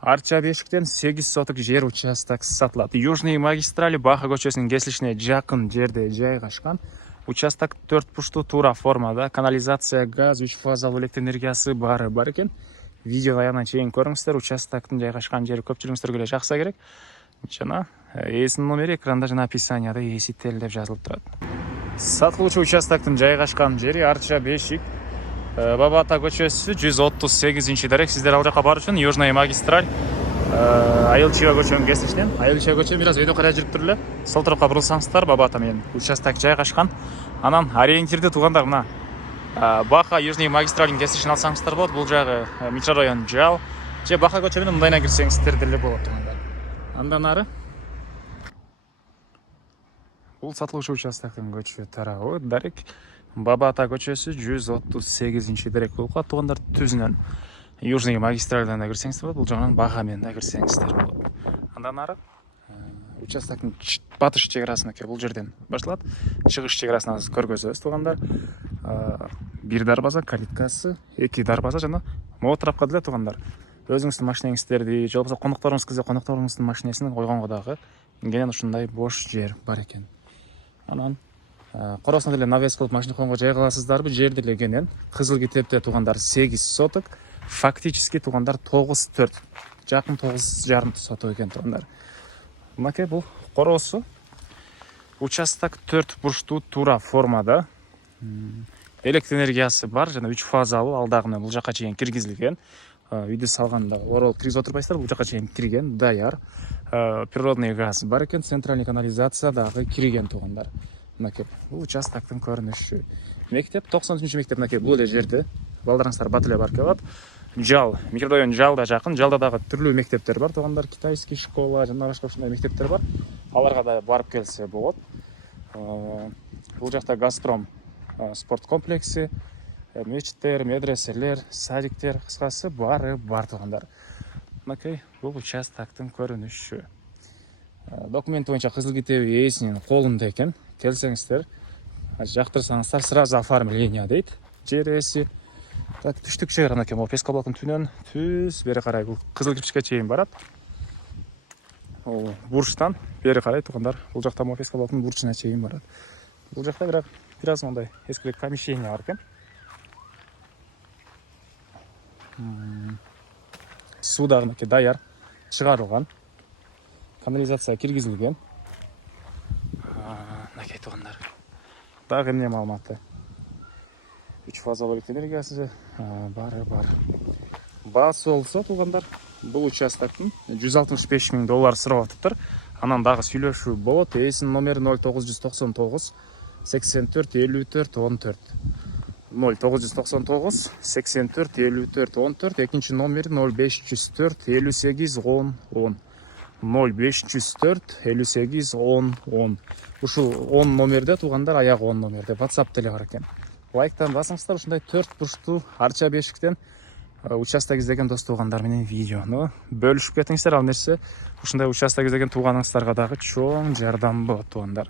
Арча бешиктен 8 соток жер участоксы сатылады. Южный магистрали Баха көчөсүнүн кесилишине жакын жерде жайгашкан. Участок 4 бурчтуу туура формада, канализация, газ, 3 фазалуу электр энергиясы бары бар экен. Видео аягына чейин көрүңүздөр. Участоктун жайгашкан жери көпчүлүгүңүздөргө эле жакса керек. Жана ээсинин номери экранда жана описанияда ээси тел деп жазылып турат. Сатылуучу участоктун жайгашкан жери Арча бешик, Баба Ата көчөсү 138-дарек. Сиздер ал жака баруу үчүн Южный магистраль Айылчыба көчөнүн кесилишинен, Айылчыба көчө бир аз өйдө карай жүрүп туруп эле сол тарапка бурулсаңыздар Баба Ата менен участок жайгашкан. Анан ориентирди туугандар мына Баха Южный магистралдын кесилишин алсаңыздар болот. Бул жагы микрорайон Жал же Баха көчө менен мындайына кирсеңиздер деле болот туугандар. Андан ары бул сатылуучу участоктун көчө тарабы дарек Баба Ата көчөсү 138-дарек болуп калат туугандар. Түзүнөн Южный магистральдан да кирсеңиздер болот, бул жагынан Баха менен да кирсеңиздер болот. Андан ары участоктун батыш чек арасына бул жерден башталат. Чыгыш чек арасын көргөзөбүз туугандар. Бир дарбаза, калиткасы, 2 дарбаза жана могу тарапка деле туугандар. Өзүңүздүн машинеңиздерди же болбосо конокторуңуз келсе конокторуңуздун машинесин койгонго дагы кенен ушундай бош жер бар экен. Анан коросуна деле навес кылып машина койгонго жайга аласыздарбы? Жер деле кенен. Кызыл китепте туугандар 8 соток, фактически туугандар 9,4. Жакын 9,5 соток экен туугандар. Мынакей бул коросу. Участок 4 бурчтуу туура формада. Электр энергиясы бар жана 3 фазалуу алдагы менен бул жака чейин киргизилген. Үйдү салганда оролуп киргизип отурбайсыздар, бул жака чейин кирген, даяр. Природный газ бар экен, центральный канализация дагы кирген туугандар. Мынакей бул участоктун көрүнүшү. Мектеп 93 мектеп мынакей бул эле жерде. Балдарыңыздар бат эле барып келет. Жал, микрорайон Жалда жакын. Жалда дагы түрлүү мектептер бар туугандар. Китайский школа жана башка ушундай мектептер бар. Аларга да барып келсе болот. Бул жакта Газпром спорт комплекси, мечиттер, медреселер, садиктер, кыскасы бары бар туугандар. Мынакей бул участоктун көрүнүшү. Документ боюнча кызыл китеби ээсинин колунда экен. Келсеңиздер, жактырсаңыздар сразу оформление дейт. Жер ээси. Так түштүк чек ара экен. Песка блоктун түнөн түз бери карай бул кызыл кирпичке чейин барат. Бурчтан бери карай туугандар. Бул жакта Песка блоктун бурчуна чейин барат. Бул жакта бир аз мындай эскилик помещение бар экен. Суу дагы даяр чыгарылган. Канализация киргизилген. Мынакей туугандар. Дагы эмне маалыматы? 3 фазалуу электр энергиясы бары бар. Баасы болсо туугандар, бул участоктун $165,000 сурап атыптыр. Анан дагы сүйлөшүү болот. Ээсинин номери 0999 84 54 14. 0999 84 54 14. Экинчи номери 0504 58 10 10. 0504 58 10 10. Ушул 10 номерде туугандар, аягы 10 номерде WhatsApp деле бар экен. Лайктан басыңыздар. Ушундай 4 бурчтуу Арча бешиктен участок издеген дос туугандар менен видеону бөлүшүп кетиңиздер. Ал нерсе ушундай участок издеген тууганыңыздарга дагы чоң жардам болот туугандар.